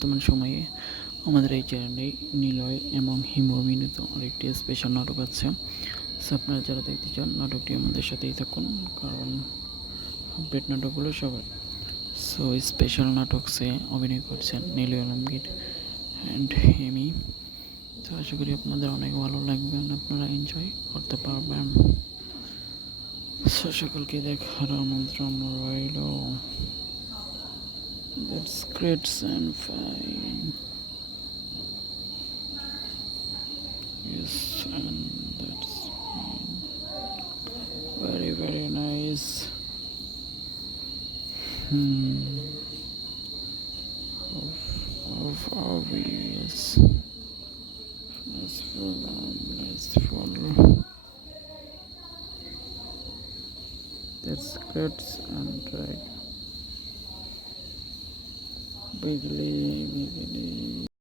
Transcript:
বর্তমান সময়ে আমাদের এই চ্যানেলে নিলয় এবং হিম অভিনীত আরেকটি স্পেশাল নাটক আছে। সো আপনারা যারা দেখতে চান, নাটকটি আমাদের সাথেই থাকুন, কারণ আপডেট নাটকগুলো সবার। সো স্পেশাল নাটক সে অভিনয় করছেন নীলয় আলমগীর অ্যান্ড হেমি। তো আশা করি আপনাদের অনেক ভালো লাগবে আপনারা এনজয় করতে পারবেন। সকলকে দেখার আমন্ত্রণ রইল। Great and fine. Yes, and that's fine. very very nice. Hmm. Of of obvious. Let's follow. Let's follow. That's good and right wiggly, wiggly.